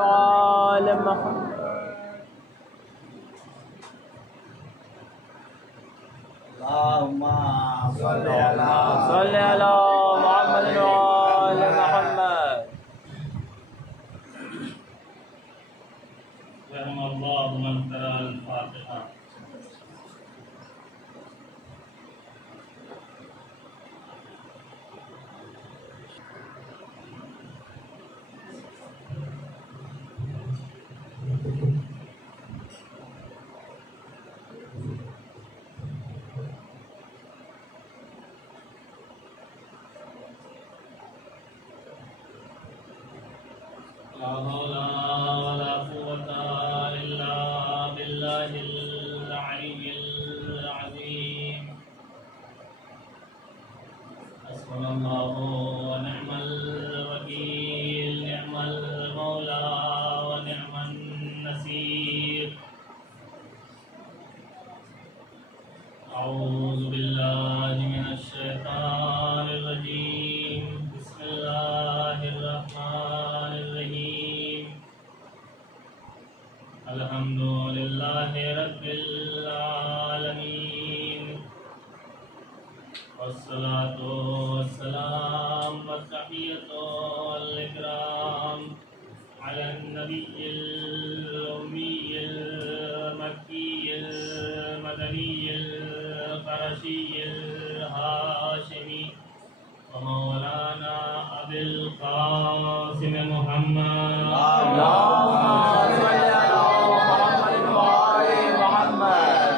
آل محمد اللهم صل على صل على محمد وآل محمد. رحم الله من قرأ الفاتحة. لا حول ولا قوة إلا بالله العلي العظيم. حسبنا الله ونعم الوكيل، نعم المولى ونعم النصير. أعوذ بالله من الشيطان الرجيم. بسم الله الرحمن الرحيم. الحمد لله رب العالمين، والصلاة والسلام والتحية والإكرام على النبي الأمي المكي المدني القرشي الهاشمي ومولانا أبي القاسم محمد. اللهم صل على محمد وآل محمد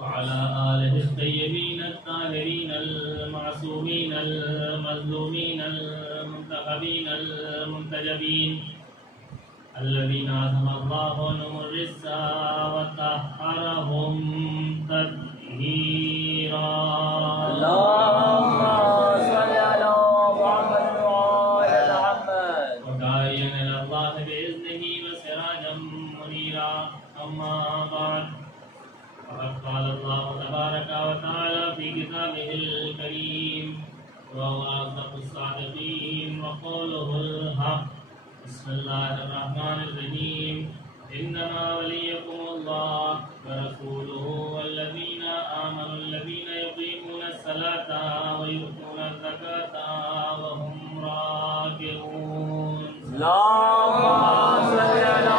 وعلى آله الطيبين الطاهرين المعصومين المظلومين المنتخبين المنتجبين الذين أذهب الله عنهم الرجس وطهرهم تطهيرا. اللهم صل على محمد وآل محمد. وداعيا إلى الله بإذنه وسراجا منيرا. أما بعد، فقد قال الله تبارك وتعالى في كتابه الكريم وهو أصدق الصادقين وقوله الحق. بسم الله الرحمن الرحيم. إنما وليكم الله ورسوله والذين آمنوا الذين يقيمون الصلاة ويؤتون الزكاة وهم راكعون. اللهم صل على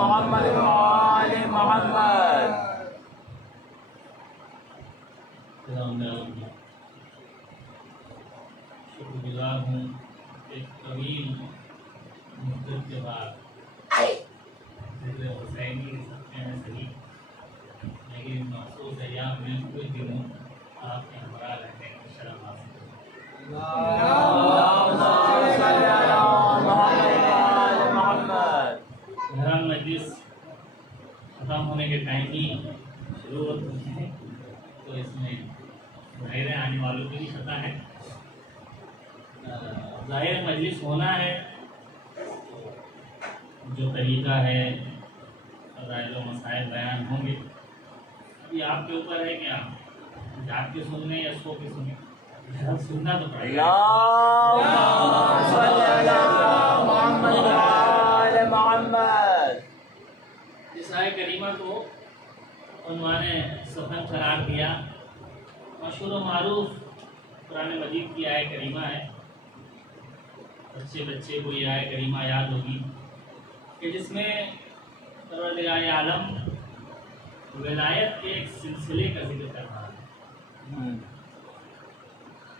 محمد وآل محمد. شکر گزار ہوں ایک طویل مدت کے بعد ذکر حسینی کے سب میں صحیح، لیکن مخصوص ایام میں کچھ دنوں آپ کے ہمراہ رہنے کی شرم حاصل کروں. اللهم صل على محمد وآل محمد. بہرحال مجلس ختم ہونے کے ٹائم ہی شروع ہوتی ہے، تو اس میں ظاہر آنے والوں کی بھی خطا ہے. ظاہر مجلس ہونا ہے، جو طریقہ ہے فضائل و مسائل بیان ہوں گے. ابھی آپ کے اوپر ہے کہ آپ جاگ کے سننے یا سو کے سنیں، سننا تو پڑے گا. اللهم صل على محمد وآل محمد. اس آیہ کریمہ کو عنوان سخن قرار دیا. مشہور و معروف قرآن مجید کی آیہ کریمہ ہے. بچے کو یہ آیہ کریمہ یاد ہوگی کہ جس میں پروردگار عالم ولایت کے ایک سلسلے کا ذکر کر رہا ہے.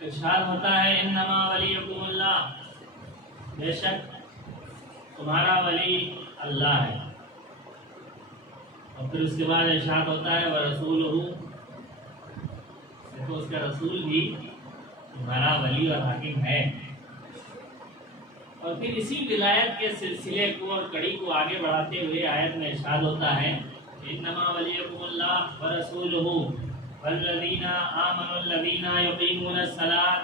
ارشاد ہوتا ہے انما ولیکم اللہ، بے شک تمہارا ولی اللہ ہے. اور پھر اس کے بعد ارشاد ہوتا ہے ورسولہ، دیکھو اس کا رسول بھی تمہارا ولی اور حاکم ہے. اور پھر اسی ولایت کے سلسلے کو اور کڑی کو آگے بڑھاتے ہوئے آیت میں ارشاد ہوتا ہے انما ولیکم اللہ ورسولہ والذین آمنوا الذین یقیمون الصلاۃ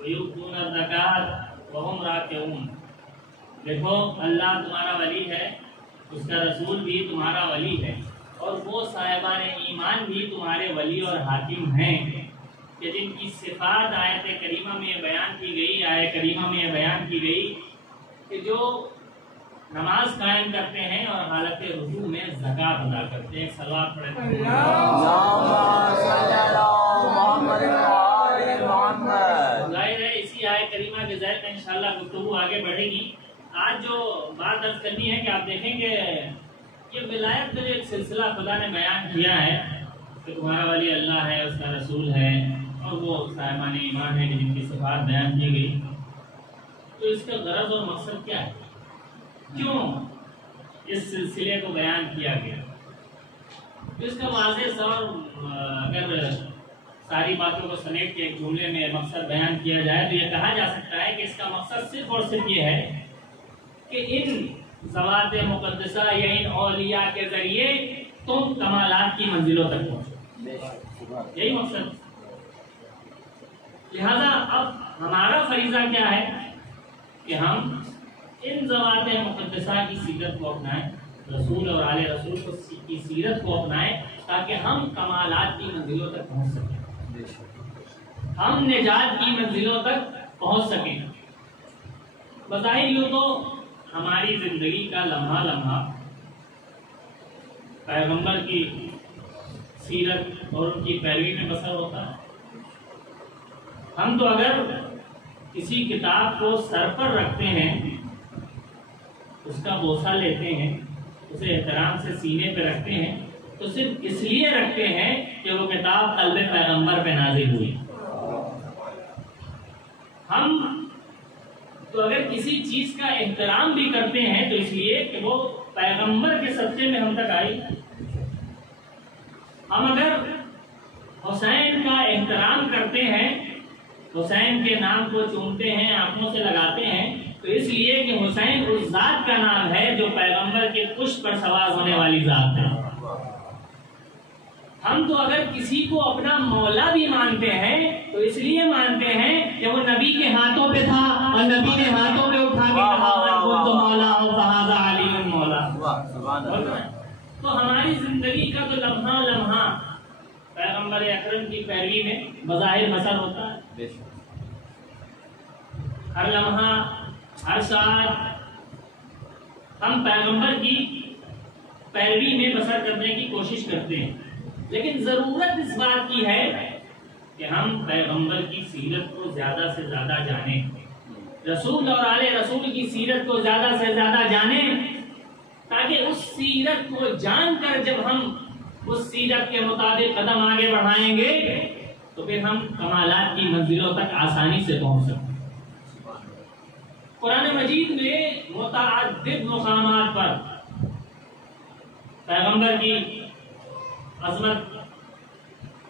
ویؤتون الزکاۃ وہم راکعون. دیکھو اللہ تمہارا ولی ہے، اس کا رسول بھی تمہارا ولی ہے، اور وہ صاحبان ایمان بھی تمہارے ولی اور حاکم ہیں کہ جن کی صفات آیت کریمہ میں بیان کی گئی. آیت کریمہ میں بیان کی گئی کہ جو نماز قائم کرتے ہیں اور حالت رکوع میں زکات ادا کرتے ہیں. ایک صلوات پڑھیں. ظاہر ہے اسی آیت کریمہ کے ذیل میں انشاءاللہ گفتگو آگے بڑھے گی. آج جو بات عرض کرنی ہے کہ آپ دیکھیں کہ یہ ولایت میں جو ایک سلسلہ خدا نے بیان کیا ہے کہ تمہارا ولی اللہ ہے, اس کا رسول ہے, اور وہ صاحبان ایمان ہے کہ جن کی صفات بیان کی گئی, تو اس کا غرض اور مقصد کیا ہے؟ کیوں اس سلسلے کو بیان کیا گیا؟ تو اس کا واضح طور اگر ساری باتوں کو سمیٹ کے ایک جملے میں مقصد بیان کیا جائے تو یہ کہا جا سکتا ہے کہ اس کا مقصد صرف اور صرف یہ ہے کہ ان ذوات مقدسہ یا ان اولیاء کے ذریعے تم کمالات کی منزلوں تک پہنچو. یہی مقصد. لہذا اب ہمارا فریضہ کیا ہے کہ ہم ان ذوات مقدسہ کی سیرت کو اپنائیں, رسول اور آل رسول کی سیرت کو اپنائیں, تاکہ ہم کمالات کی منزلوں تک پہنچ سکیں, ہم نجات کی منزلوں تک پہنچ سکیں. بظاہر یوں تو ہماری زندگی کا لمحہ لمحہ پیغمبر کی سیرت اور ان کی پیروی میں بسر ہوتا ہے. ہم تو اگر کسی کتاب کو سر پر رکھتے ہیں, اس کا بوسہ لیتے ہیں, اسے احترام سے سینے پہ رکھتے ہیں, تو صرف اس لیے رکھتے ہیں کہ وہ کتاب قلب پیغمبر پہ نازل ہوئی. ہم تو اگر کسی چیز کا احترام بھی کرتے ہیں تو اس لیے کہ وہ پیغمبر کے صدقے میں ہم تک آئی. ہم اگر حسین کا احترام کرتے ہیں, حسین کے نام کو چومتے ہیں, آنکھوں سے لگاتے ہیں, تو اس لیے کہ حسین اس ذات کا نام ہے جو پیغمبر کے پشت پر سوار ہونے والی ذات ہے. ہم تو اگر کسی کو اپنا مولا بھی مانتے ہیں تو اس لیے مانتے ہیں کہ وہ نبی کے ہاتھوں پہ تھا اور نبی نے ہاتھوں پہ اٹھا کے کہا تو مولا ہو فہذا علی مولا. تو ہماری زندگی کا تو لمحہ لمحہ پیغمبر اکرم کی پیروی میں بظاہر بسر ہوتا ہے. ہر لمحہ ہر سال ہم پیغمبر کی پیروی میں بسر کرنے کی کوشش کرتے ہیں, لیکن ضرورت اس بات کی ہے کہ ہم پیغمبر کی سیرت کو زیادہ سے زیادہ جانیں, رسول اور آل رسول کی سیرت کو زیادہ سے زیادہ جانیں, تاکہ اس سیرت کو جان کر جب ہم اس سیرت کے مطابق قدم آگے بڑھائیں گے تو پھر ہم کمالات کی منزلوں تک آسانی سے پہنچ سکیں. قرآن مجید میں متعدد مقامات پر پیغمبر کی عظمت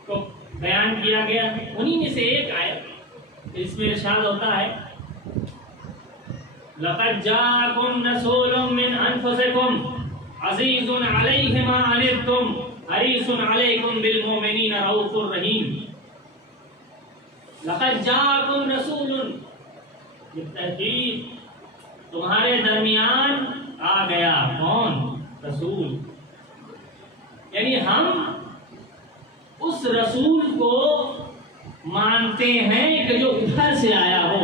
کو بیان کیا گیا ہے. انہی میں سے ایک آیت اس میں ارشاد ہوتا ہے لَقَدْ جَاءَكُمْ رَسُولٌ مِّنْ أَنفُسِكُمْ عَزِيزٌ عَلَيْهِ مَا عَنِتُّمْ حَرِيصٌ عَلَيْكُمْ بِالْمُؤْمِنِينَ رَءُوفٌ رَحِيمٌ. لَقَدْ جَاءَكُمْ رَسُولٌ, بالتحقیق تمہارے درمیان آ گیا. کون؟ رسول. یعنی ہم اس رسول کو مانتے ہیں کہ جو ادھر سے آیا ہو.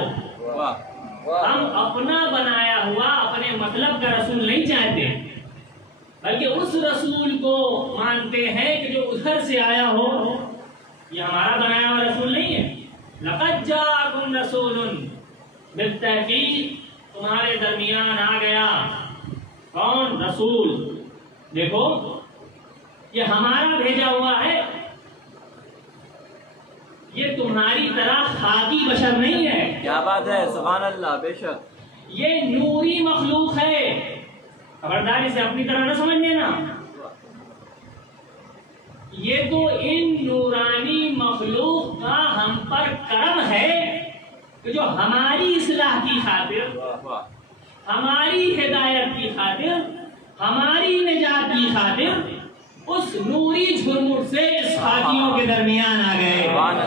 ہم اپنا بنایا ہوا اپنے مطلب کا رسول نہیں چاہتے, بلکہ اس رسول کو مانتے ہیں کہ جو ادھر سے آیا ہو. یہ ہمارا بنایا ہوا رسول نہیں ہے. لَقَدْ جَاءَكُمْ رَسُولٌ, بالتحقیق تمہارے درمیان آ گیا. کون؟ رسول. دیکھو یہ ہمارا بھیجا ہوا ہے, یہ تمہاری طرح خاکی بشر نہیں ہے. کیا بات ہے, سبحان اللہ. بے شک یہ نوری مخلوق ہے. خبردار اسے اپنی طرح نہ سمجھ لینا. یہ تو ان نورانی مخلوق کا ہم پر کرم ہے کہ جو ہماری اصلاح کی خاطر, ہماری ہدایت کی خاطر, ہماری نجات کی خاطر اس نوری جھرمٹ سے اس خاکیوں کے درمیان آ گئے.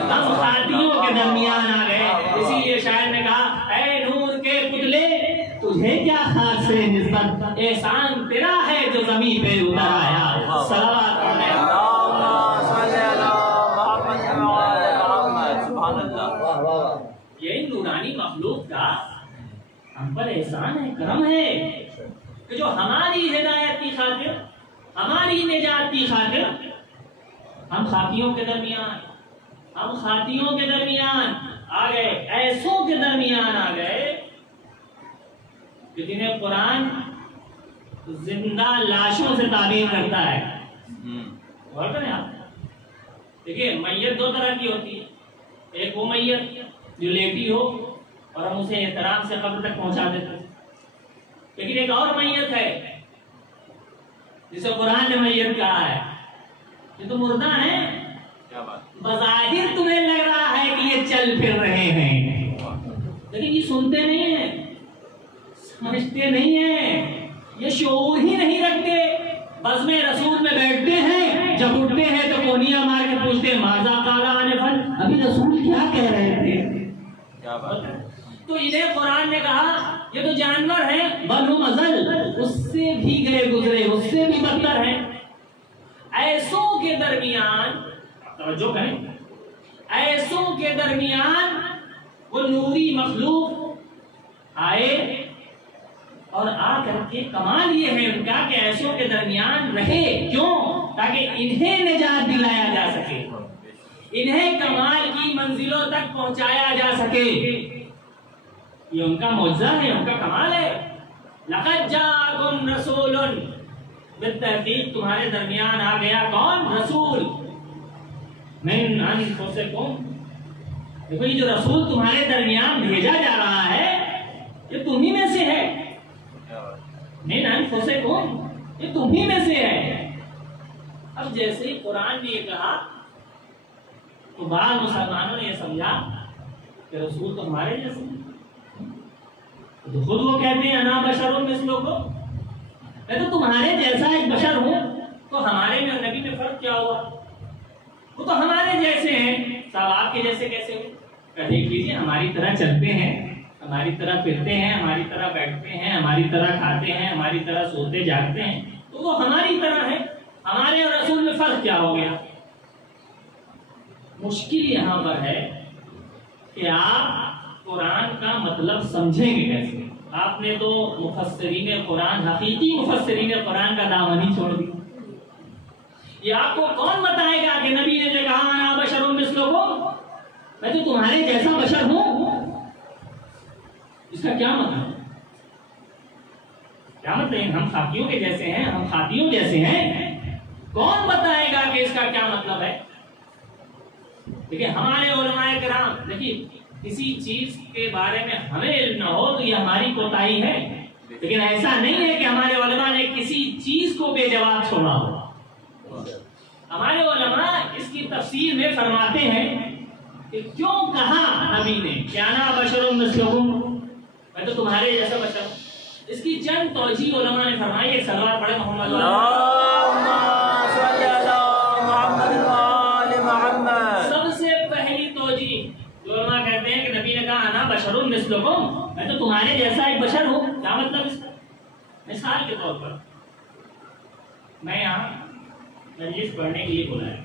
ہم خاکیوں کے درمیان آ گئے. اسی لیے شاعر نے کہا اے نور کے پتلے تجھے کیا خاک سے نسبت, احسان تیرا ہے جو زمین پہ اتر آیا. صلوات پڑھنے. سبحان اللہ. یہ نورانی مخلوق کا ہم پر احسان ہے, کرم ہے کہ کہ جو ہماری ہدایت کی خاطر، ہماری نجات کی خاطر ہم خاطیوں کے درمیان آ گئے، ایسوں کے درمیان آ گئے کہ جنہیں قرآن زندہ لاشوں سے تعبیر کرتا ہے. غور کریں آپ، دیکھیے میت دو طرح کی ہوتی ہے. ایک وہ میت جو لیٹی ہو اور ہم اسے احترام سے قبر تک پہنچا دیتے ہیں، لیکن ایک اور میت ہے جسے قرآن نے میت کہا ہے. یہ تو مردہ ہیں، بظاہر تمہیں لگ رہا ہے کہ یہ چل پھر رہے ہیں، لیکن یہ سنتے نہیں ہیں، سمجھتے نہیں ہیں، یہ شعور ہی نہیں رکھتے. بزم رسول میں بیٹھتے ہیں، جب اٹھتے ہیں تو کونیاں مار کے پوچھتے ہیں ماذا قال آنفا، ابھی رسول کیا کہہ رہے تھے. تو انہیں قرآن نے کہا یہ تو جانور ہیں، بل ہم ازل، اس سے بھی گئے گزرے، اس سے بھی بدتر ہیں. ایسوں کے درمیان توجہ کریں، ایسوں کے درمیان وہ نوری مخلوق آئے اور آ کر کے کمال یہ ہے ان کا کہ ایسوں کے درمیان رہے. کیوں؟ تاکہ انہیں نجات دلایا جا سکے، انہیں کمال کی منزلوں تک پہنچایا جا سکے. یہ ان کا معجزہ ہے، ان کا کمال ہے. لقد جاءکم رسول، بالتحقیق تمہارے درمیان آ گیا کون؟ رسول. من انفسکم، دیکھو یہ جو رسول تمہارے درمیان بھیجا جا رہا ہے یہ تمہیں میں سے ہے. من انفسکم، یہ تمہیں میں سے ہے. اب جیسے ہی قرآن نے یہ کہا تو بعض مسلمانوں نے یہ سمجھا کہ رسول تو ہمارے جیسے ہیں. تو خود وہ کہتے ہیں انا بشر مثلکم، میں تو تمہارے جیسا ایک بشر ہوں، تو ہمارے میں اور نبی میں فرق کیا ہوا؟ وہ تو ہمارے جیسے ہیں. صاحب آپ کے جیسے کیسے ہو؟ دیکھ لیجیے ہماری طرح چلتے ہیں، ہماری طرح پھرتے ہیں، ہماری طرح بیٹھتے ہیں، ہماری طرح کھاتے ہیں، ہماری طرح سوتے جاگتے ہیں، تو وہ ہماری طرح ہے. ہمارے اور رسول میں فرق کیا ہو گیا؟ مشکل یہاں پر ہے کہ آپ قرآن کا مطلب سمجھیں گے کیسے؟ آپ نے تو مفسرین قرآن، حقیقی مفسرین قرآن کا دامن ہی چھوڑ دیا. یہ آپ کو کون بتائے گا کہ نبی نے جو کہا انا بشر مثلکم، میں تو تمہارے جیسا بشر ہوں، اس کا کیا مطلب؟ کیا مطلب؟ ہم خاکیوں کے جیسے ہیں، ہم خاطیوں جیسے ہیں. کون بتائے گا کہ اس کا کیا مطلب ہے؟ دیکھیں ہمارے علماء کرام، دیکھیے کسی چیز کے بارے میں ہمیں علم نہ ہو تو یہ ہماری کوتاہی ہے، لیکن ایسا نہیں ہے کہ ہمارے علماء نے کسی چیز کو بے جواب چھوڑا ہو. ہمارے علماء اس کی تفسیر میں فرماتے ہیں کہ کیوں کہا نبی نے کہ انا بشر مثلکم، میں تو تمہارے جیسا بشر ہوں. اس کی چند توجیہ علماء نے فرمائی. ایک سلوات پڑھے محمد سب سے پہلی توجیہ جو علماء کہتے ہیں کہ نبی نے کہا انا بشر مثلکم، میں تو تمہارے جیسا ایک بشر ہوں. کیا مطلب اس کا؟ مثال کے طور پر میں یہاں مجلس پڑھنے کے لیے بلایا،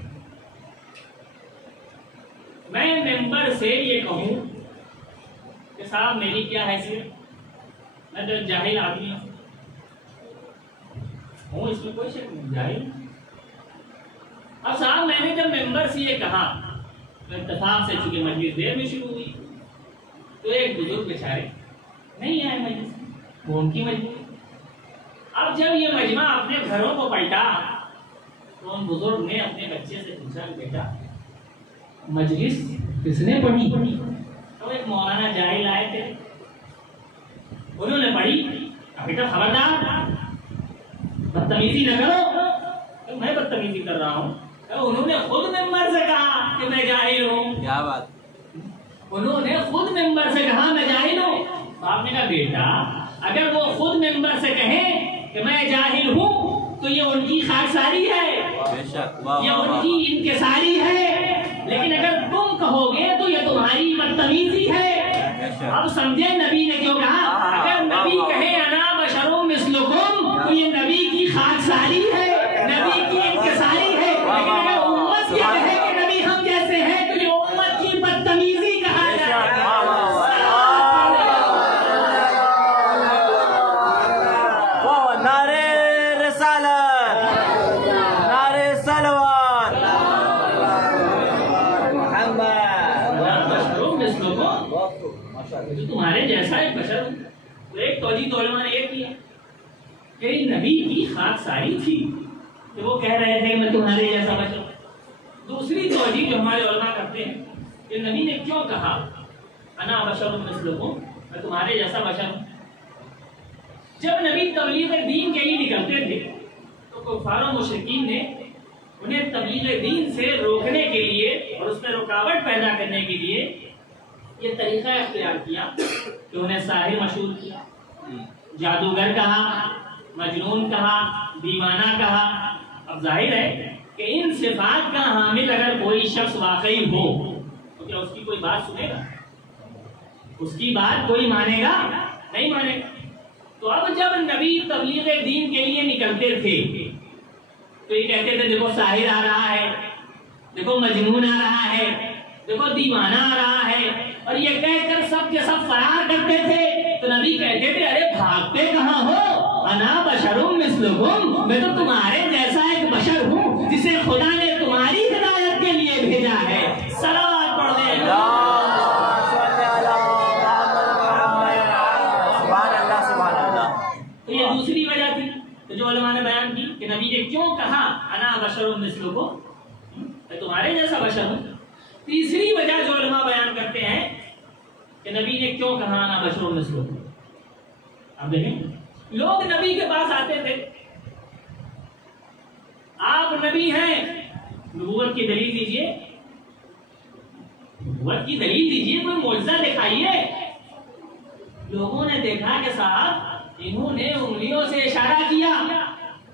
میں ممبر سے یہ کہوں کہ صاحب میری کیا حیثیت، میں تو جاہل آدمی ہوں، اس میں کوئی شک نہیں، جاہل. اب صاحب میں نے جب ممبر سے یہ کہا تو اتفاق سے چونکہ مجلس دیر میں شروع ہوئی تو ایک بزرگ بیچارے نہیں آئے مجلس، وہ ان کی مجبوری. اب جب یہ مجمع اپنے گھروں کو پلٹا تو ان بزرگ نے اپنے بچے سے پوچھا بیٹا مجلس کس نے پڑھی؟ تو ایک مولانا جاہل آئے تھے، انہوں نے پڑھی. بیٹا خبردار بدتمیزی نہ کرو. میں بدتمیزی کر رہا ہوں؟ انہوں نے خود ممبر سے کہا کہ میں جاہل ہوں. کیا بات؟ انہوں نے خود ممبر سے کہا میں جاہل ہوں. آپ نے کہا بیٹا اگر وہ خود ممبر سے کہیں کہ میں جاہل ہوں تو یہ ان کی خاکساری ہے، یہ ان کی انکساری ہے، لیکن اگر تم کہو گے تو یہ تمہاری بدتمیزی ہے. اب سمجھے نبی نے کیوں کہا؟ اگر نبی کہے انا بشر مثلکم تو یہ نبی کی خاکساری ہے، نبی کی انکساری ہے. لیکن اگر امت یہ کہے کہ نبی ہم جیسے ہیں تو یہ امت کی بدتمیزی کہا جائے. نعرے رسالت، نعرے صلوات، جو تمہارے جیسا ایک بشر ہوں. تو ایک توجیہ علماء نے یہ کیا کہ نبی کی خاک ساری تھی کہ وہ کہہ رہے تھے میں تمہارے جیسا بشر ہوں. دوسری توجیہ جو ہمارے علماء کرتے ہیں کہ نبی نے کیوں کہا انا بشر مثلکم، میں تمہارے جیسا بشر ہوں. جب نبی تبلیغ دین کے لیے نکلتے تھے تو کفار و مشرکین نے انہیں تبلیغ دین سے روکنے کے لیے اور اس میں رکاوٹ پیدا کرنے کے لیے یہ طریقہ اختیار کیا کہ انہیں ساحر مشہور کیا، جادوگر کہا، مجنون کہا، دیوانہ کہا. اب ظاہر ہے کہ ان صفات کا حامل اگر کوئی شخص واقعی ہو تو کیا اس کی کوئی بات سنے گا؟ اس کی بات کوئی مانے گا؟ نہیں مانے گا. تو اب جب نبی تبلیغ دین کے لیے نکلتے تھے تو یہ کہتے تھے دیکھو ساحر آ رہا ہے، دیکھو مجنون آ رہا ہے، دیکھو دیوانہ آ رہا ہے، اور یہ کہہ کر سب کے سب فرار کرتے تھے. تو نبی کہتے تھے ارے بھاگتے کہاں ہو، انا بشر مثلکم، میں تو تمہارے جیسا ایک بشر ہوں جسے خدا نے تمہاری ہدایت کے لیے بھیجا ہے. صلوات پڑھ دیں. تو یہ دوسری وجہ تھی تو جو علماء نے بیان کی کہ نبی نے کیوں کہا انا بشر مثلکم، میں تمہارے جیسا بشر ہوں. تیسری وجہ جو علماء بیان کرتے ہیں کہ نبی نے کیوں کہا انا بشر مثلکم. اب دیکھیں لوگ نبی کے پاس آتے تھے، آپ نبی ہیں، نبوت کی دلیل دیجئے، نبوت کی دلیل دیجئے، کوئی معجزہ دکھائیے. لوگوں نے دیکھا کہ صاحب انہوں نے انگلیوں سے اشارہ کیا،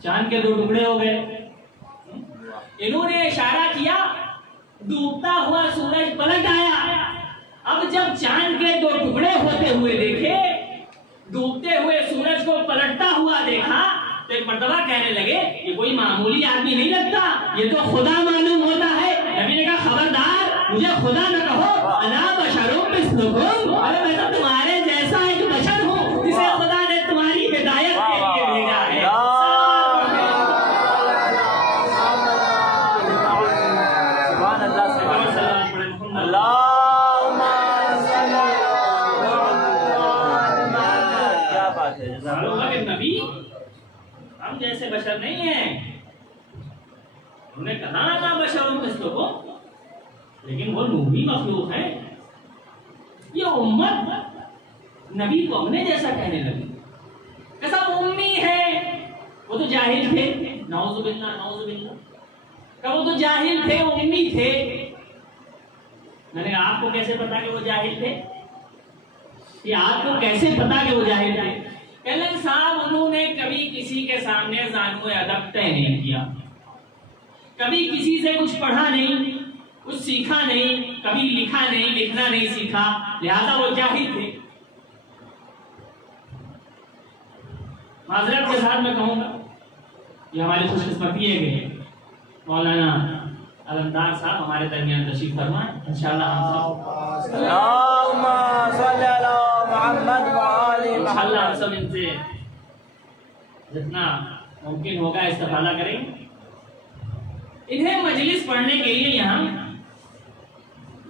چاند کے 2 ٹکڑے ہو گئے. انہوں نے اشارہ کیا، ڈوبتا ہوا سورج پلٹ آیا. اب جب چاند کے 2 ٹکڑے ہوتے ہوئے دیکھے، ڈوبتے ہوئے سورج کو پلٹتا ہوا دیکھا تو ایک مرتبہ کہنے لگے یہ کوئی معمولی آدمی نہیں لگتا، یہ تو خدا معلوم ہوتا ہے. نبی نے کہا خبردار مجھے خدا نہ کہو، انا بشر مثلکم، ارے میں تو تمہارے جیسا ایک بشر ہوں جسے خدا نے تمہاری ہدایت کے لیے بھیجا ہے. نبی ہم جیسے بشر نہیں ہیں، انہوں نے کہا نا بشر مثلکم، لیکن وہ نوحی مخلوق ہے. یہ امت نبی کو اپنے جیسا کہنے لگی کہ سب امی ہے. وہ تو جاہل تھے، نعوذ باللہ نعوذ باللہ، کہ وہ تو جاہل تھے، امی تھے. میں نے آپ کو کیسے پتا کہ وہ جاہل تھے؟ یہ آپ کو کیسے پتا کہ وہ جاہل تھے؟ کہنے صاحب انہوں نے کبھی کسی کے سامنے زانو ادب طے نہیں کیا، کبھی کسی سے کچھ پڑھا نہیں، کچھ سیکھا نہیں، کبھی لکھا نہیں، لکھنا نہیں سیکھا، لہذا وہ جاہل تھے. معذرت کے ساتھ میں کہوں گا یہ ہماری خوش قسمتی ہے کہ مولانا علمدار صاحب ہمارے درمیان تشریف فرمائیں. انشاءاللہ ہم سب ان سے جتنا ممکن ہوگا استفادہ کریں. انہیں مجلس پڑھنے کے لیے یہاں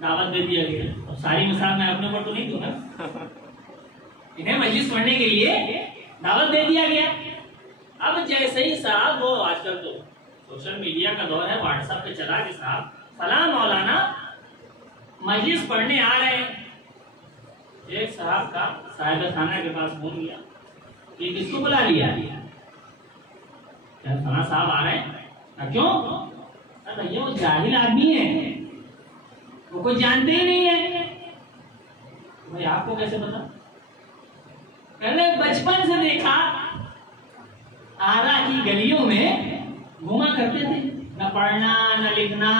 دعوت دے دیا گیا. اب ساری مثال میں اپنے اوپر تو نہیں دوں گا، انہیں مجلس پڑھنے کے لیے دعوت دے دیا گیا. اب جیسے ہی صاحب وہ آج کل تو سوشل میڈیا کا دور ہے، واٹس ایپ پہ چلا کہ صاحب فلاں مولانا مجلس پڑھنے آ رہے ہیں. ایک صاحب کا صاحب خانہ کے پاس فون گیا کہ کس کو بلا لیا؟ فلاں صاحب آ رہے ہیں. کیوں؟ بھیا وہ جاہل آدمی ہے، وہ کوئی جانتے ہی نہیں ہے. بھائی آپ کو کیسے پتا؟ کہنے بچپن سے دیکھا آرا کی گلیوں میں گھوما کرتے تھے، نہ پڑھنا نہ لکھنا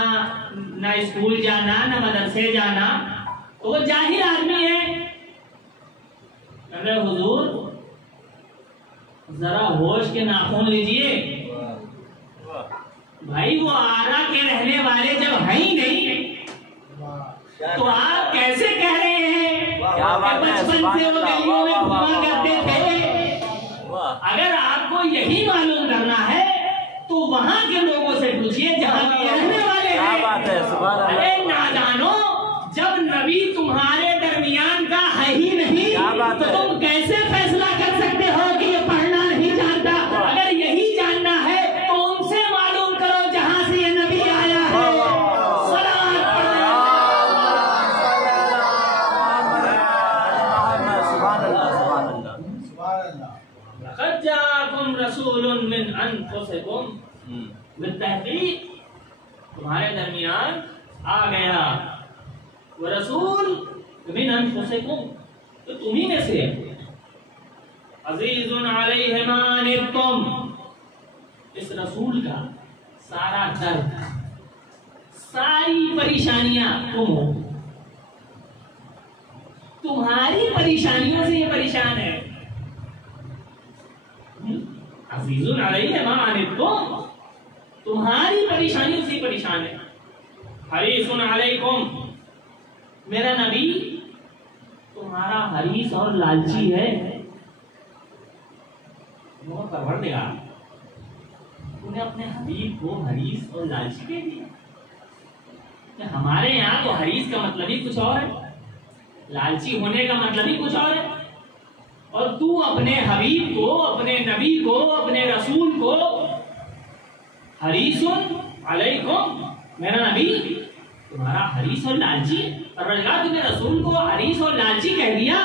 نہ اسکول جانا نہ مدرسے جانا، تو وہ جاہل آدمی ہے. کہنے حضور ذرا ہوش کے ناخن لیجئے، بھائی وہ آرا کے رہنے والے جب ہیں ہی نہیں تو آپ کیسے کہہ رہے ہیں کہ بچپن سے وہ گلیوں میں گھوما کرتے تھے؟ اگر آپ کو یہی معلوم کرنا ہے تو وہاں کے لوگوں سے پوچھیے جہاں کے رہنے والے ہیں. ارے نادانو، جب نبی تمہارے درمیان کا ہے ہی نہیں تو تم کیسے فیصلہ کر سکتے ہو کہ یہ پڑھنا نہیں جانتا؟ اگر یہی جاننا ہے تو ان سے معلوم کرو جہاں سے یہ نبی آیا ہے. لقد جاءكم رسول من انفسكم، بالتحقیق تمہارے درمیان آ گیا وہ رسول من انفسکم، تو تمہیں میں سے عزیز علیہ ما عنتم، اس رسول کا سارا درد، ساری پریشانیاں تم ہو، تمہاری پریشانیوں سے یہ پریشان ہے. عزیز علیہ ما عنتم، تمہاری پریشانیوں سے پریشان ہے. حریص علیکم، میرا نبی تمہارا حریص اور لالچی ہے. پروردگار تم نے اپنے حبیب کو حریص اور لالچی کہہ دیا. ہمارے یہاں تو حریص کا مطلب ہی کچھ اور ہے، لالچی ہونے کا مطلب ہی کچھ اور ہے، اور تو اپنے حبیب کو، اپنے نبی کو، اپنے رسول کو حریص علیکم، میرا نبی تمہارا حریص اور لالچی. پروردگار تم نے رسول کو حریص اور لالچی کہہ دیا.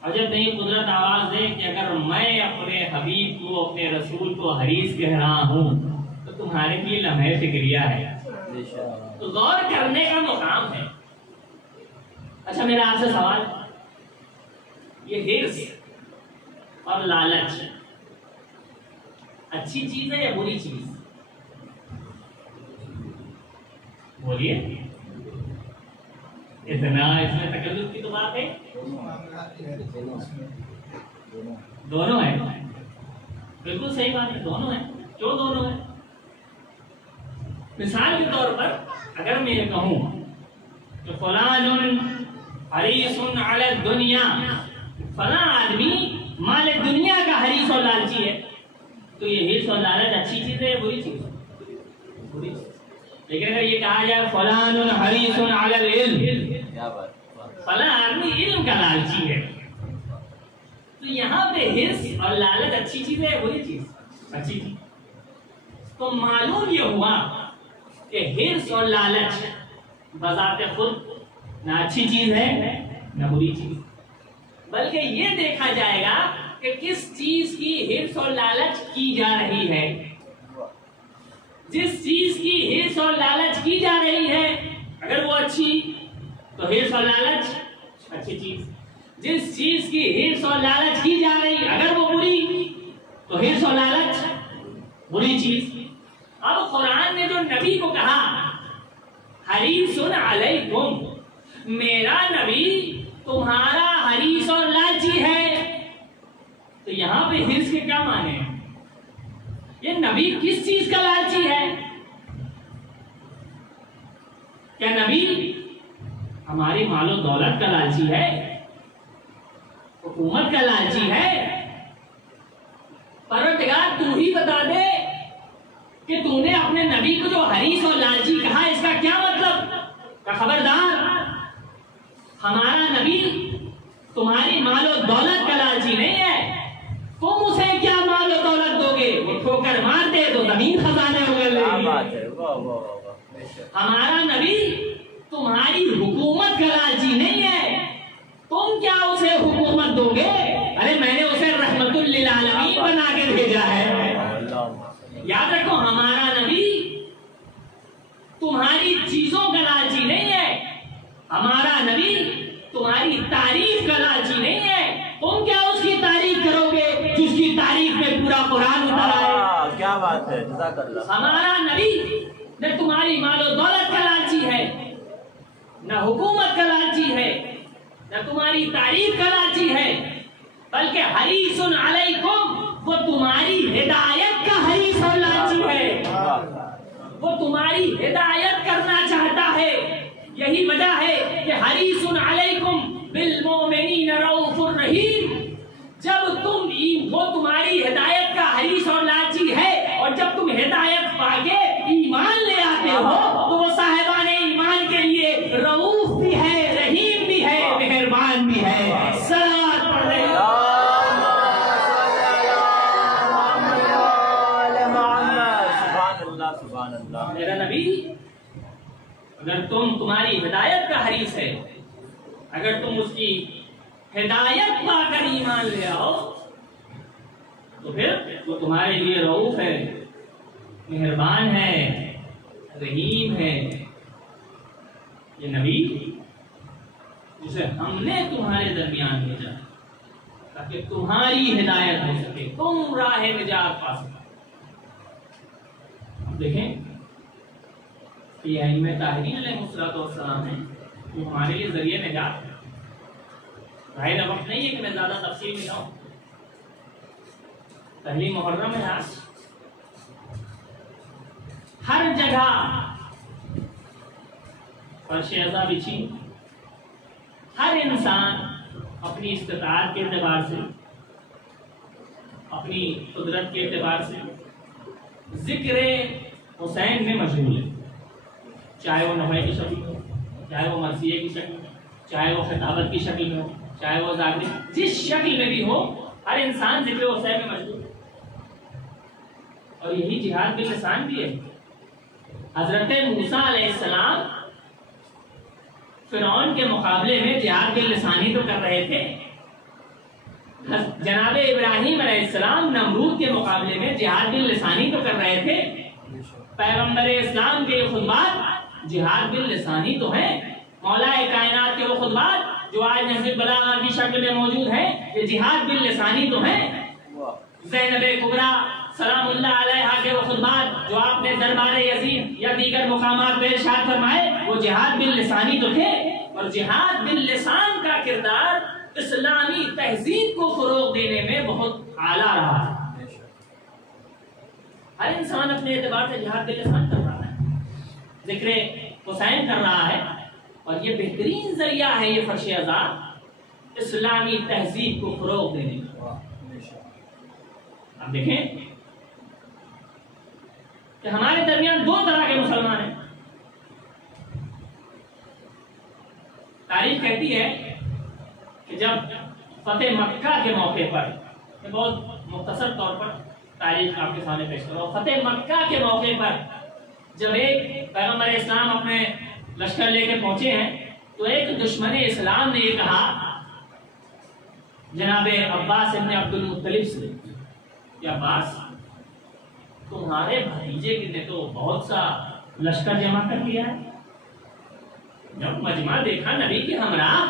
اور جب نہیں قدرت آواز دے کہ اگر میں اپنے حبیب کو، اپنے رسول کو حریص کہہ رہا ہوں تو تمہارے لیے لمحے فکریہ ہے، تو غور کرنے کا مقام ہے. اچھا میرا آپ سے سوال، یہ حرص اور لالچ اچھی چیز ہے یا بری چیز؟ بولیے. اتنا اس میں تکلف کی تو بات ہے، دونوں ہے. بالکل صحیح بات ہے، دونوں ہے. کیوں دونوں ہے؟ مثال کے طور پر اگر میں یہ کہوں کہ فلان حریص علی الدنیا، فلاں آدمی مال دنیا کا حریص اور لالچی ہے، تو یہ حرص اور لالچ اچھی چیز ہے یا بری چیز؟ بری چیز. لیکن اگر یہ کہا جائے فلان حریص علی العلم، فلاں آدمی علم کا لالچی ہے، تو یہاں پہ حرص اور لالچ اچھی چیز ہے یا بری چیز؟ اچھی چیز. تو معلوم یہ ہوا کہ حرص اور لالچ بذات خود نہ اچھی چیز ہے نہ بری چیز، بلکہ یہ دیکھا جائے گا کہ کس چیز کی حرص اور لالچ کی جا رہی ہے. جس چیز کی حرص اور لالچ کی جا رہی ہے اگر وہ اچھی تو حرص اور لالچ اچھی چیز. جس چیز کی حرص اور لالچ کی جا رہی اگر وہ بری تو حرص اور لالچ بری چیز. اب قرآن نے جو نبی کو کہا حریص علیکم، میرا نبی تمہارا حریص اور لالچی ہے، تو یہاں پہ حرص کے کیا معنی ہیں؟ یہ نبی کس چیز کا لالچی ہے؟ کیا نبی ہماری مال و دولت کا لالچی ہے، حکومت کا لالچی ہے؟ پروردگار تو ہی بتا دے کہ تو نے اپنے نبی کو جو حریص اور لالچی کہا اس کا کیا مطلب؟ کہ خبردار ہمارا نبی تمہاری مال و دولت کا لالچی نہیں ہے، تم اسے کیا مال و دولت دو گے؟ وہ ٹھوکر مار دے تو زمین خزانے اگل لے گی. ہمارا نبی تمہاری حکومت کا لالچی نہیں ہے، تم کیا اسے حکومت دو گے؟ ارے میں نے اسے رحمت للعالمین بنا کے بھیجا ہے. یاد رکھو ہمارا نبی تمہاری چیزوں کا لالچی نہیں ہے، ہمارا نبی تمہاری تعریف کا لالچی نہیں ہے. تم کیا اس کی تعریف کرو گے جس کی تعریف میں پورا قرآن اترا ہے؟ کیا بات ہے، جزاک اللہ. ہمارا نبی نہ تمہاری مال و دولت کا لالچی ہے، نہ حکومت کا لالچی ہے، نہ تمہاری تعریف کا لالچی ہے، بلکہ حریص علیکم، وہ تمہاری ہدایت کا حریص اور لالچی ہے. وہ تمہاری ہدایت کرنا چاہتا ہے. یہی وجہ ہے کہ حریص علیکم بالمؤمنین رؤوف الرحیم. جب تم وہ تمہاری ہدایت کا حریص اور لالچی ہے، اور جب تم ہدایت پا کے ایمان لے آتے ہو تو وہ صاحبان ایمان کے لیے رؤوف بھی ہے، رحیم بھی ہے، مہربان بھی ہے۔ صلوات پڑھ رہے ہیں۔ میرا نبی، اگر تمہاری ہدایت کا حریص ہے، اگر تم اس کی ہدایت پا کر ایمان لے آؤ تو پھر وہ تمہارے لیے رؤوف ہے، مہربان ہے، رحیم ہے۔ یہ نبی جسے ہم نے تمہارے درمیان بھیجا تاکہ تمہاری ہدایت ہو سکے، تم راہ نجات پا سکے۔ اب دیکھیں یہ ائمہ طاہرین علیہ السلام ہیں، جو ہمارے لیے ذریعہ نجات ہے۔ ظاہر وقت نہیں ہے کہ میں زیادہ تفصیل میں جاؤں۔ پہلی محرم ہے آج، ہر جگہ فرش عزا بچھی، ہر انسان اپنی استطاعت کے اعتبار سے، اپنی قدرت کے اعتبار سے ذکر حسین میں مشغول ہے، چاہے وہ نوحے کی شکل میں ہو، چاہے وہ مرثیے کی شکل میں، چاہے وہ خطابت کی شکل میں ہو، چاہے وہ ذاکری، جس شکل میں بھی ہو، ہر انسان ذکر حسین میں مشغول ہے۔ اور یہی جہاد باللسان بھی ہے۔ حضرت موسیٰ علیہ السلام فرعون کے مقابلے میں جہاد باللسانی تو کر رہے تھے، جناب ابراہیم علیہ السلام نمرود کے مقابلے میں جہاد باللسانی تو کر رہے تھے۔ پیغمبر اسلام کے یہ خطبات جہاد باللسانی تو ہیں، مولا کائنات کے وہ خطبات جو آج نہج البلاغہ کی شکل میں موجود ہیں، یہ جہاد باللسانی تو ہیں۔ زینب کبریٰ سلام اللہ علیہا کے وہ خطبات جو آپ نے دربار یزید یا دیگر مقامات پہ ارشاد فرمائے، وہ جہاد باللسانی تو تھے۔ اور جہاد باللسان کا کردار اسلامی تہذیب کو فروغ دینے میں بہت اعلیٰ رہا ہے۔ ہر انسان اپنے اعتبار سے جہاد باللسان کر رہا ہے، ذکر حسین کر رہا ہے، اور یہ بہترین ذریعہ ہے یہ فرش عزا اسلامی تہذیب کو فروغ دینے کا۔ اب دیکھیں کہ ہمارے درمیان دو طرح کے مسلمان ہیں۔ تاریخ کہتی ہے کہ جب فتح مکہ کے موقع پر، میں بہت مختصر طور پر تاریخ آپ کے سامنے پیش کروں، فتح مکہ کے موقع پر جب ایک پیغمبر اسلام اپنے لشکر لے کے پہنچے ہیں تو ایک دشمن اسلام نے یہ کہا جناب عباس ابن عبد المطلب سے کہ عباس، تمہارے بھتیجے نے تو بہت سا لشکر جمع کر لیا ہے۔ جب مجمع دیکھا، نبی کے ہمراہ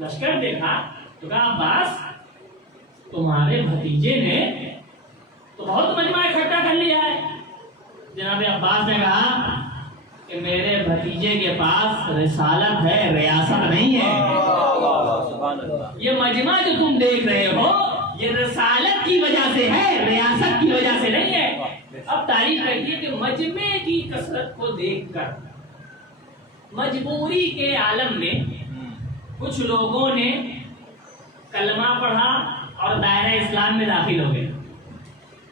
لشکر دیکھا تو کہا عباس، تمہارے بھتیجے نے تو بہت مجمع اکٹھا کر لیا ہے۔ جناب عباس نے کہا کہ میرے بھتیجے کے پاس رسالت ہے، ریاست نہیں ہے۔ یہ مجمع جو تم دیکھ رہے ہو یہ رسالت کی وجہ سے ہے، ریاست کی وجہ سے نہیں ہے۔ اب تاریخ کہتی ہے کہ مجمع کی کثرت کو دیکھ کر مجبوری کے عالم میں کچھ لوگوں نے کلمہ پڑھا اور دائرہ اسلام میں داخل ہو گئے،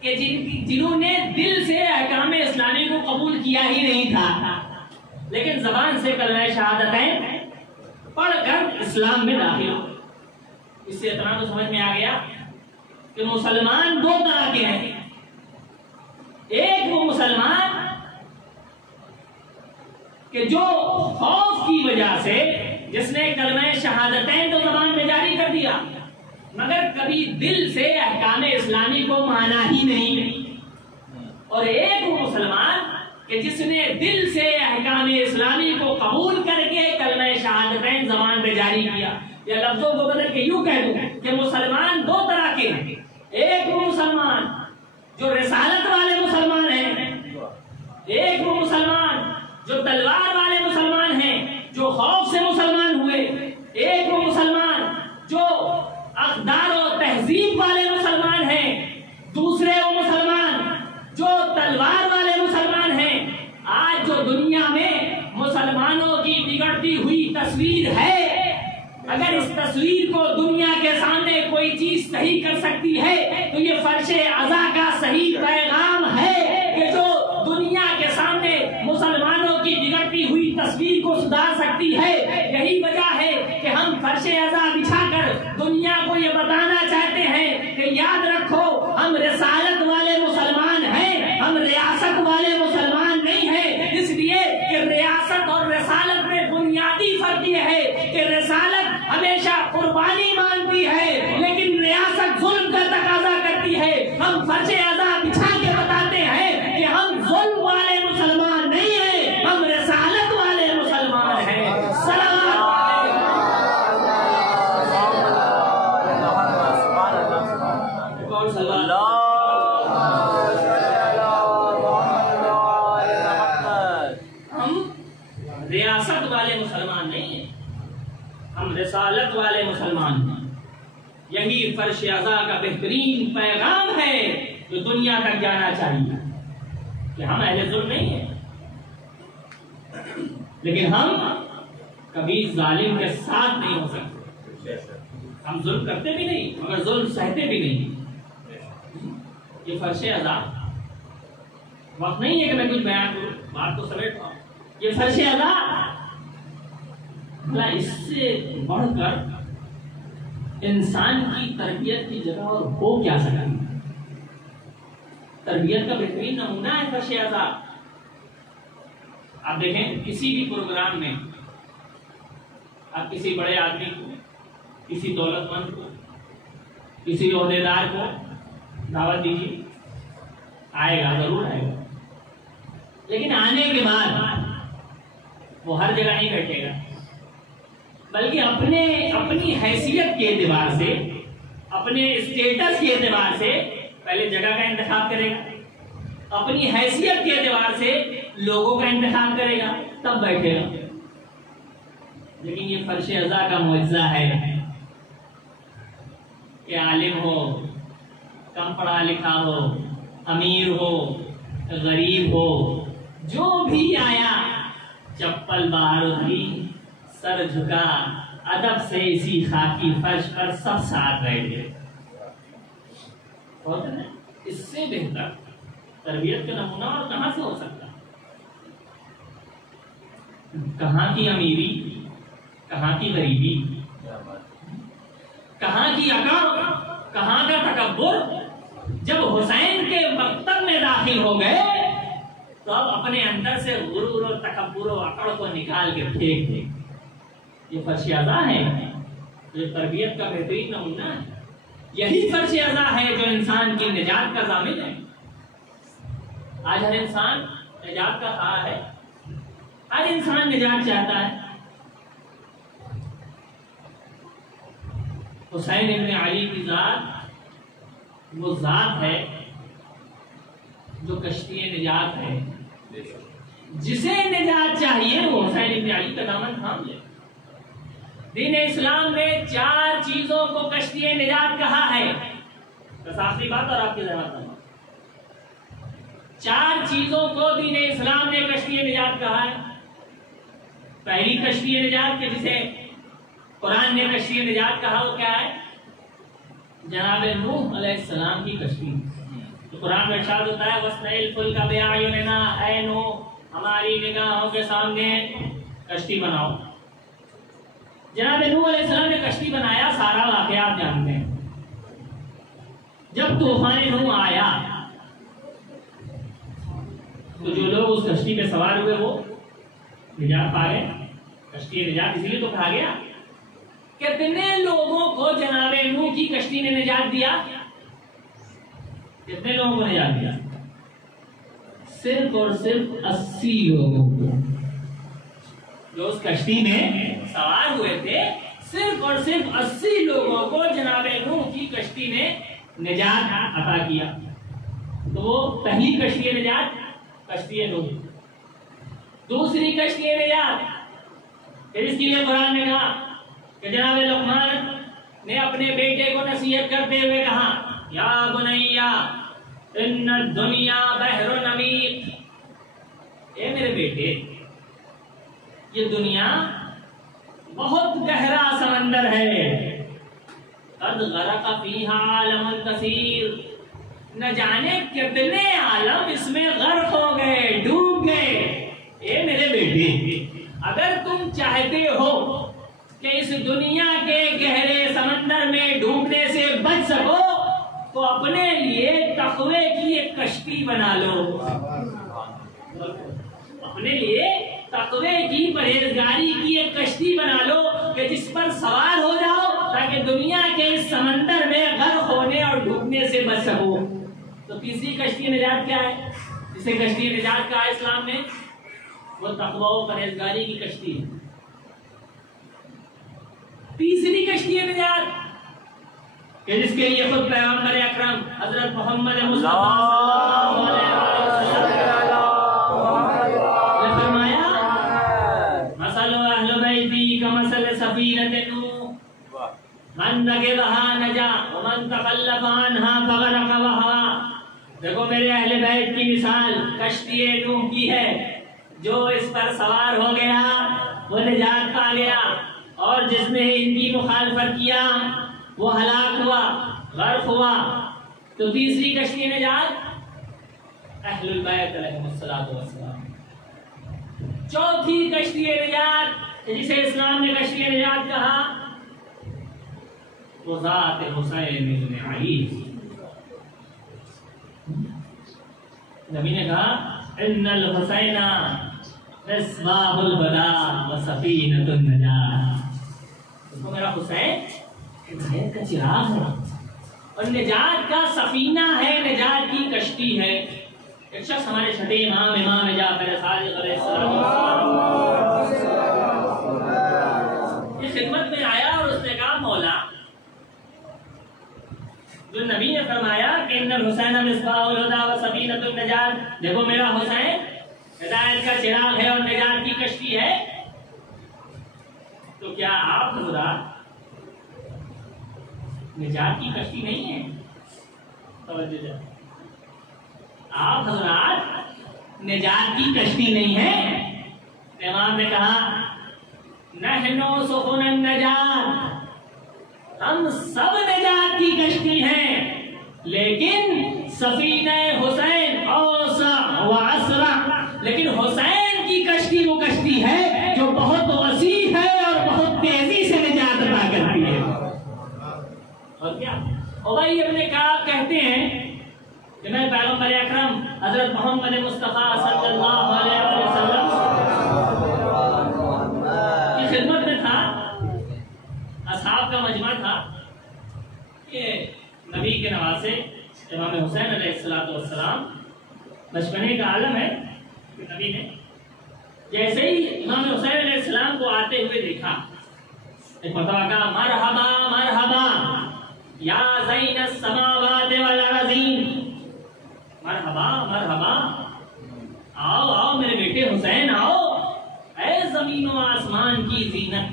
کہ جنہوں نے دل سے احکام اسلامی کو قبول کیا ہی نہیں تھا، لیکن زبان سے کلمہ شہادتیں پڑھ کر اسلام میں داخل ہو۔ اس سے اتنا تو سمجھ میں آ گیا کہ مسلمان دو طرح کے ہیں۔ ایک وہ مسلمان کہ جو خوف کی وجہ سے، جس نے کلمہ شہادتیں تو زبان پہ جاری کر دیا مگر کبھی دل سے احکام اسلامی کو مانا ہی نہیں، اور ایک وہ مسلمان کہ جس نے دل سے احکام اسلامی کو قبول کر کے کلمہ شہادتیں زبان پہ جاری کیا۔ یا لفظوں کو بدل کے یوں کہہ دوں کہ مسلمان دو طرح کے ہیں۔ ایک وہ مسلمان جو رسالت والے مسلمان ہیں، ایک وہ مسلمان جو تلوار والے مسلمان ہیں، جو خوف سے مسلمان ہوئے، ایک وہ مسلمان جو اقدار و تہذیب والے مسلمان ہیں، دوسرے وہ مسلمان جو تلوار والے مسلمان ہیں۔ آج جو دنیا میں مسلمانوں کی بگڑتی ہوئی تصویر ہے، اگر اس تصویر کو دنیا کے سامنے کوئی چیز صحیح کر سکتی ہے فرش ازا کا صحیح پیغام ہے کہ جو دنیا کے سامنے مسلمانوں کی بگڑتی ہوئی تصویر کو سدھار سکتی ہے. یہی وجہ ہے کہ ہم فرش ازا بچھا کر دنیا کو یہ بتانا چاہتے ہیں کہ یاد رکھو ہم رسالت والے مسلمان ہیں, ہم ریاست والے مسلمان نہیں ہیں. اس لیے کہ ریاست اور رسالت میں بنیادی فرق یہ ہے کہ رسالت ہمیشہ قربانی مانتی ہے لیکن ریاست ظلم کا تقاضا کرتی ہے. ہم فرش ازا بچھا کے بتاتے ہیں کہ ہم ظلم والے مسلمان نہیں ہیں, ہم رسالت والے مسلمان ہیں. ریاست والے مسلمان نہیں ہیں, ہم رسالت والے مسلمان ہیں. یہی فرش ازا کا بہترین پیغام ہے جو دنیا تک جانا چاہیے کہ ہم اہل ظلم نہیں ہیں لیکن ہم کبھی ظالم کے ساتھ نہیں ہو سکتے. ہم ظلم کرتے بھی نہیں مگر ظلم سہتے بھی نہیں. یہ فرش ازا وقت نہیں ہے کہ میں کچھ بیان کروں, بات کو سمیٹ پاؤں. یہ فرش ازا اس سے بڑھ کر انسان کی تربیت کی جگہ اور ہو کیا سکتا. تربیت کا بہترین نمونہ ہے فرش ازا. آپ دیکھیں کسی بھی پروگرام میں آپ کسی بڑے آدمی کو, کسی دولت مند کو, کسی عہدیدار کو دعوت دیجیے, آئے گا, ضرور آئے گا, لیکن آنے کے بعد وہ ہر جگہ نہیں بیٹھے گا بلکہ اپنی حیثیت کے اعتبار سے, اپنے اسٹیٹس کے اعتبار سے پہلے جگہ کا انتخاب کرے گا, اپنی حیثیت کے اعتبار سے لوگوں کا انتخاب کرے گا, تب بیٹھے گا. لیکن یہ فرش ازا کا معجزہ ہے کہ عالم ہو, کم پڑھا لکھا ہو, امیر ہو, غریب ہو, جو بھی آیا چپل باہر اتری, سر جھکا, ادب سے اسی خاکی فرش پر سب ساتھ بیٹھ گئے. اس سے بہتر تربیت کا نمونہ اور کہاں سے ہو سکتا؟ کہاں کی امیری, کہاں کی غریبی, کہاں کی عقل, کہاں کا تکبر. جب حسین کے مکتب میں داخل ہو گئے تو اب اپنے اندر سے غرور اور تکبر و عقل کو نکال کے پھینک دے. یہ فرش ازا ہے, یہ تربیت کا بہترین نمونہ ہے. یہی فرش ازا ہے جو انسان کی نجات کا ضامن ہے. آج ہر انسان نجات کا خواہاں ہے, ہر انسان نجات چاہتا ہے. حسین ابن علی کی ذات وہ ذات ہے جو کشتی نجات ہے. جسے نجات چاہیے وہ حسین ابن علی کا دامن تھام لے. دین اسلام نے 4 چیزوں کو کشتی نجات کہا ہے. بس آخری بات اور آپ کی ضرورت ہے. 4 چیزوں کو دین اسلام نے کشتی نجات کہا ہے. پہلی کشتی نجات کے جسے قرآن نے کشتی نجات کہا وہ کیا ہے؟ جناب نوح علیہ السلام کی کشتی. تو قرآن میں ارشاد ہوتا ہے وَاصْنَعِ الْفُلْكَ بِأَعْيُنِنَا, اے نوح ہماری نگاہوں کے سامنے کشتی بناؤ. جناب نوح علیہ السلام نے کشتی بنایا, سارا واقعہ آپ جانتے ہیں. جب طوفان نوح آیا تو جو لوگ اس کشتی پہ سوار ہوئے وہ نجات پا گئے. کشتی نجات اسی لیے تو کہا گیا. کتنے لوگوں کو جناب نوح کی کشتی نے نجات دیا؟ کتنے لوگوں کو نجات دیا؟ صرف اور صرف 80 لوگوں کو. جو اس کشتی میں سوار ہوئے تھے صرف اور صرف 80 لوگوں کو جناب نوح کی کشتی نے نجات عطا کیا. تو وہ پہلی کشتی نجات کشتی نوح. دوسری کشتی نجات پھر اس کے لیے قرآن نے کہا کہ جناب لقمان نے اپنے بیٹے کو نصیحت کرتے ہوئے کہا یا بنیا ان الدنیا بحر عمیق, اے میرے بیٹے یہ دنیا بہت گہرا سمندر ہے. قد غرق فیہا عالم کثیر, نہ جانے کتنے عالم اس میں غرق ہو گئے، ڈوب گئے۔ اے میرے بیٹے، اگر تم چاہتے ہو کہ اس دنیا کے گہرے سمندر میں ڈوبنے سے بچ سکو تو اپنے لیے تقوی کی ایک کشتی بنا لو، اپنے لیے تقوی کی پرہیزگاری کی ایک کشتی بنا لو کہ جس پر سوار ہو جاؤ تاکہ دنیا کے اس سمندر میں غرق ہونے اور ڈوبنے سے بچ سکو۔ تو تیسری کشتی نجات کیا ہے؟ جسے کشتی نجات کہا اسلام نے، وہ تقوی و پرہیزگاری کی کشتی ہے۔ تیسری کشتی نجات کہ جس کے لیے خود پیغمبر اکرم حضرت محمد مصطفیٰ صلی اللہ علیہ وسلم نے فرمایا مثل اہل بیتی کمثل سفینۃ نوح من رکبها نجا ومن تخلف عنها فغرق وهوى۔ دیکھو میرے اہل بیت کی مثال کشتی نوح کی ہے، جو اس پر سوار ہو گیا وہ نجات پا گیا، اور جس نے ان کی مخالفت کیا وہ ہلاک ہوا، غرق ہوا۔ تو تیسری کشتی نجات اہل البیت علیہم الصلوۃ والسلام۔ چوتھی کشتی نجات جسے اسلام نے کشتی نجات کہا وہ ذات حسین بن علی۔ نبی نے کہا ان الحسین مصباح البلاء و سفینۃ النجات۔ تو میرا حسین ہدایت کا چراغ ہے اور نجات کا سفینہ ہے، نجات کی کشتی ہے۔ ایک شخص ہمارے چھٹے امام جعفر صادق علیہ السلام کی خدمت میں آیا اور اس نے کہا مولا، جو نبی نے فرمایا کہ ان الحسین مصباح الہدی و سفینۃ النجات، دیکھو میرا حسین ہدایت کا چراغ ہے اور نجات کی کشتی ہے، تو کیا آپ حضرات نجات کی کشتی نہیں ہے؟ توجہ جائے، آپ حضرات نجات کی کشتی نہیں ہے؟ امام نے کہا نحنو سفن النجات، ہم سب نجات کی کشتی ہیں، لیکن سفینہ حسین اوسع و اسرع، لیکن حسین کی کشتی وہ کشتی ہے جو بہت وسیع ہے اور بہت تیزی سے نجات عطا کرتی ہے۔ اور کیا ابی ابن کعب کہتے ہیں کہ میں پیغمبر اکرم حضرت محمد مصطفیٰ صلی اللہ علیہ وسلم کی خدمت میں تھا، اصحاب کا مجمع تھا کہ نبی کے نواسے امام حسین علیہ السلام بچپنے کا عالم ہے کہ نبی نے جیسے ہی امام حسین علیہ السلام کو آتے ہوئے دیکھا، ایک مرتبہ کہا مرحبا مرحبا یا زین السماوات والارضین، مرحبا مرحبا، آؤ آؤ میرے بیٹے حسین آؤ، اے زمین و آسمان کی زینت،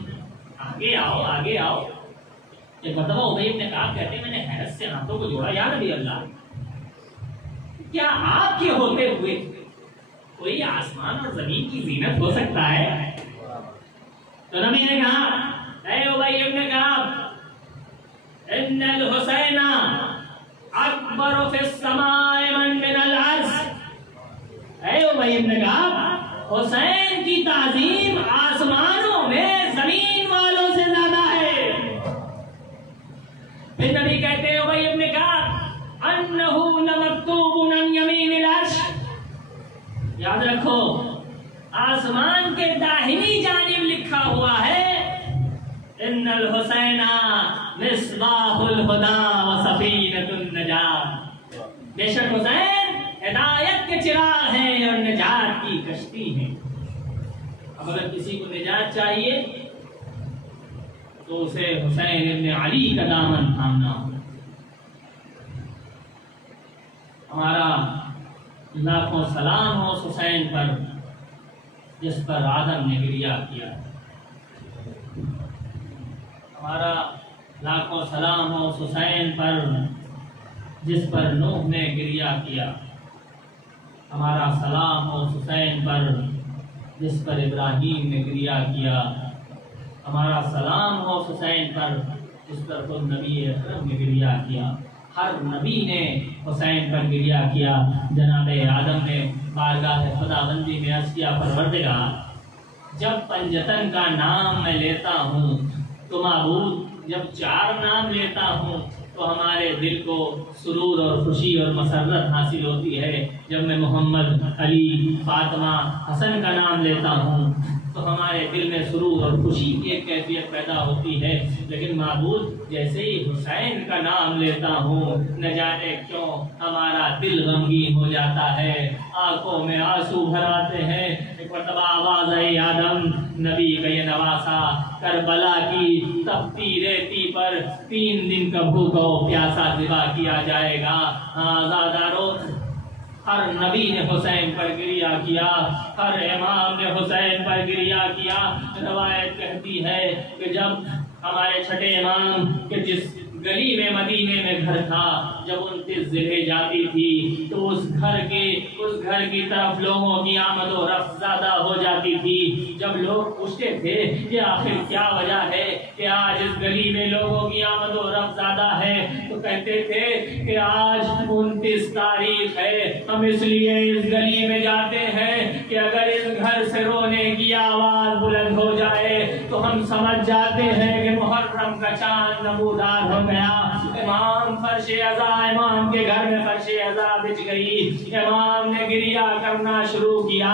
آگے آؤ آگے آؤ۔ ایک مرتبہ ابی ابن کعب کہتے ہیں میں نے حیرت سے ہاتھوں کو جوڑا، یا نبی اللہ، کیا آپ کے ہوتے ہوئے کوئی آسمان اور زمین کی زینت ہو سکتا ہے؟ تو نبی نے کہا اے ابی ابن کعب ان الحسین اکبر فی السماء من الارض، اے ابی ابن کعب حسین کی تعظیم آسمانوں میں زمین والوں سے زیادہ ہے۔ پھر نبی کہتے ہیں ابی ابن کعب انہ لمکتوب عن یمین العرش، یاد رکھو آسمان کے داہنی جانب لکھا ہوا ہے ان الحسین مصباح الہدی و سفینۃ النجات، بے شک حسین ہدایت کے چراغ ہیں اور نجات کی کشتی ہیں۔ اب اگر کسی کو نجات چاہیے تو اسے حسین ابن علی کا دامن تھامنا ہو۔ ہمارا لاکھوں سلام ہو حسین پر جس پر آدم نے گریہ کیا، ہمارا لاکھوں سلام ہو حسین پر جس پر نوح نے گریہ کیا، ہمارا سلام ہو حسین پر جس پر ابراہیم نے گریہ کیا، ہمارا سلام ہو حسین پر جس پر خود نبی اکرم نے گریہ کیا۔ ہر نبی نے حسین پر گریہ کیا۔ جناب آدم نے بارگاہ خداوندی میں عرض کیا پروردگار جب پنجتن کا نام میں لیتا ہوں تو معبود جب 4 نام لیتا ہوں تو ہمارے دل کو سرور اور خوشی اور مسرت حاصل ہوتی ہے۔ جب میں محمد، علی، فاطمہ، حسن کا نام لیتا ہوں تو ہمارے دل میں سرور اور خوشی کی ایک کیفیت پیدا ہوتی ہے، لیکن معبود جیسے ہی حسین کا نام لیتا ہوں نہ جانے کیوں ہمارا دل غمگین ہو جاتا ہے، آنکھوں میں آنسو بھر آتے ہیں۔ ایک مرتبہ آواز آئی آدم نبی کا یہ نواسا کربلا کی تپتی ریتی پر 3 دن کا بھوکا و پیاسا ذبح کیا جائے گا۔ آزادارو ہر نبی نے حسین پر گریہ کیا، ہر امام نے حسین پر گریہ کیا۔ روایت کہتی ہے کہ جب ہمارے چھٹے امام کہ جس گلی میں مدینے میں گھر تھا جب 29 ذی الحجہ جاتی تھی تو اس گھر کی طرف لوگوں کی آمد و رفت زیادہ ہو جاتی تھی۔ جب لوگ پوچھتے تھے کہ آخر کیا وجہ ہے کہ آج اس گلی میں لوگوں کی آمد و رفت زیادہ ہے تو کہتے تھے کہ آج 29 تاریخ ہے، ہم اس لیے اس گلی میں جاتے ہیں کہ اگر اس گھر سے رونے کی آواز بلند ہو جائے تو ہم سمجھ جاتے ہیں کہ محرم کا چاند نمودار ہو گیا۔ امام فرش عزا، امام کے گھر میں فرش عزا بچ گئی، امام نے گریہ کرنا شروع کیا،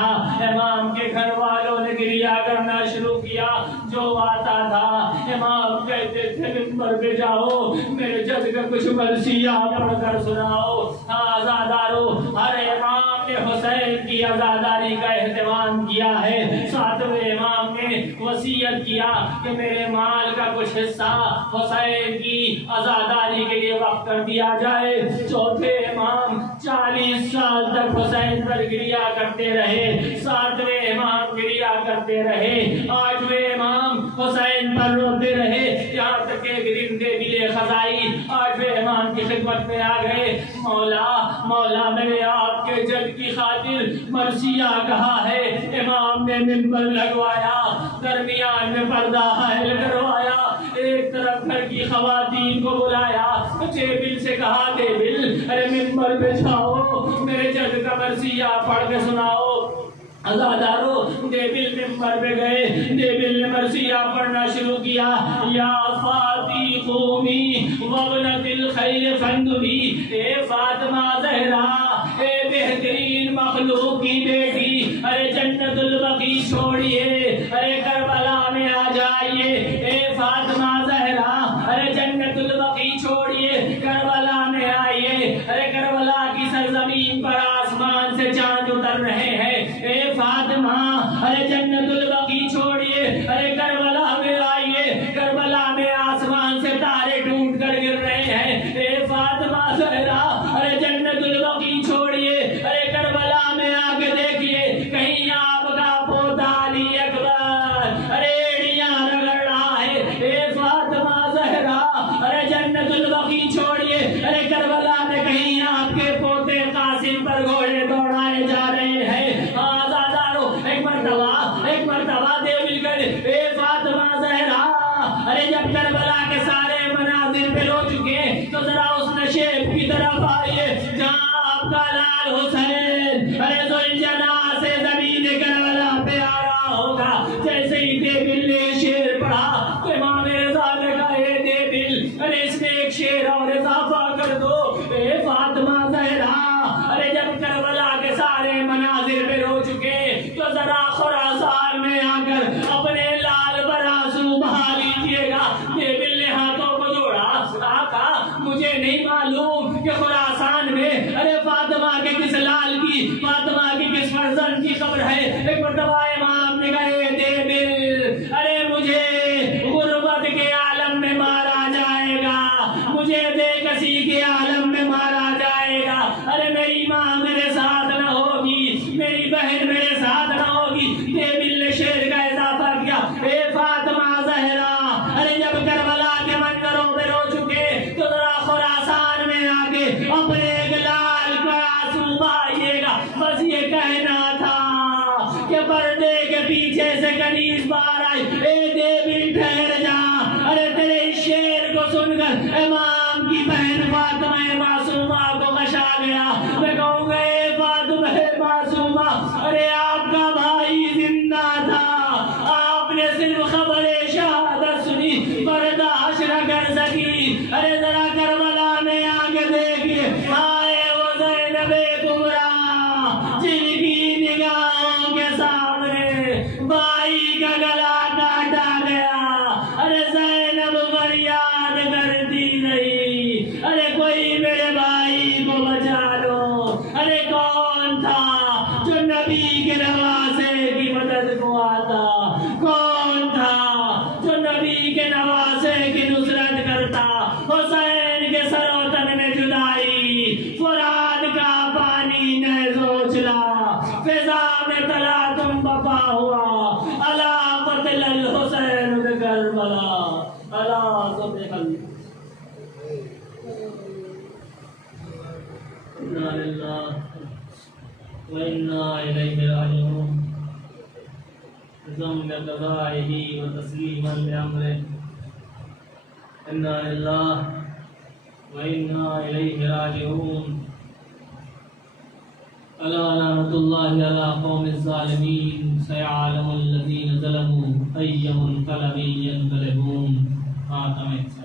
امام کے گھر والوں نے گریہ کرنا شروع کیا۔ جو آتا تھا امام کہتے تھے منبر پہ جاؤ میرے جد کا کچھ مرثیہ پڑھ کر سناؤ۔ آزادارو ہر امام نے حسین کی عزاداری کا اہتمام کیا ہے۔ 7ویں امام نے وصیت کیا کہ میرے مال کا کچھ حصہ حسین کی عزاداری کے لیے وقف کر دیا جائے۔ 4تھے امام 40 سال تک حسین پر گریہ کرتے رہے، 7ویں امام گریہ کرتے رہے، 8ویں امام حسین پر روتے رہے، یہاں تک کہ ایک دن دل خزائی 8ویں امام کی خدمت میں آ گئے۔ مولا میرے آپ کے جد کی خاطر مرثیہ کہا ہے۔ امام نے منبر لگوایا، درمیان میں پردہ حائل کروایا، ایک طرف گھر کی خواتین کو بلایا، ٹیبل سے کہا ٹیبل ارے منبر پہ جاؤ میرے جد کا مرثیہ پڑھ کے سناؤ۔ عزادارو ٹیبل منبر پہ گئے، ٹیبل نے مرثیہ پڑھنا شروع کیا۔ یا فاتی قومی وابنت الخیر فندبی، اے فاطمہ زہرا اے بہترین مخلوق کی بیٹی، ارے جنت البقیع چھوڑیے، ارے کربلا میں آ جائیے، اے فاطمہ زہرا ارے جنت البقیع چھوڑیے، کربلا میں آئیے، ارے کربلا کی سرزمین پر آسمان سے چاند اتر رہے ہیں، اے فاطمہ ارے جنت البقیع چھوڑیے، ارے کربلا میں آئیے، کربلا میں آسمان سے تارے ٹوٹ کر گر رہے ہیں، اے فاطمہ زہرا ارے جنت البقیع چھوڑیے، ارے کربلا میں آ کے دیکھیے کہیں آپ کا پوتا علی اکبر ارے ایڑیاں رگڑ رہا ہے، اے فاطمہ زہرا ارے جنت البقیع چھوڑیے، ارے کربلا میں کہیں آپ کے پوتے قاسم پر گھوڑے دوڑائے جا رہے ہیں۔ آزادارو ایک مرتبہ دے مل کر اے فاطمہ زہرا ارے جب کربلا کے سارے مناظر پہ رو چکے تو ذرا اس نشیب کی طرف آئیے جہاں آپ کا لال حسین ارے ذوالجناح سے زمین کربلا پہ آ رہا ہوگا۔ جیسے ہی ٹیبل نے شعر پڑھا تو امام رضا نے کہا اے ٹیبل ارے اس میں ایک شعر اور اضافہ کر دو، اے فاطمہ زہرا ارے جب کربلا کے سارے مناظر پہ رو چکے تو ذرا خراسان میں آ کر اپنے لال پر آنسو بہا لیجیے گا۔ ٹیبل نے ہاتھوں کو جوڑا، آقا مجھے نہیں معلوم کہ خراسان میں ارے فاطمہ کے کس لال کی، فاطمہ کی کس فرزند کی قبر ہے۔ ایک مرتبہ امام نے کہا اے ٹیبل ارے گیا میں کہوں گا اے فاطمہ معصومہ ارے آپ کا بھائی زندہ تھا آپ نے صرف خبر شہادت سنی پردہ حشر کر سکی ارے ذرا کربلا میں آ کے دیکھیے آئے وہ زینب کبریٰ جن کی نگاہوں کے سامنے بھائی کا گلا کاٹا گیا ارے زینب فریاد کرتی رہی ارے کوئی میرے بھائی کو بچا لو ارے کون تھا جو نبی کے نواسے کی مدد کو آتا کون تھا جو نبی کے نواسے کی نصرت کرتا حسین کے سر و تن میں جدائی فرات کا پانی نیزو چلا فضا میں تلا تم بپا ہوا الا قتل الحسین بکربلا الا ذبح انا للہ وإنا إليه راجعون ضم قضائه وتسليما لأمره إنا لله وإنا إليه راجعون ألا لعنة الله على قوم الظالمين سيعلم الذين ظلموا أي منقلب ينقلبون خاتمة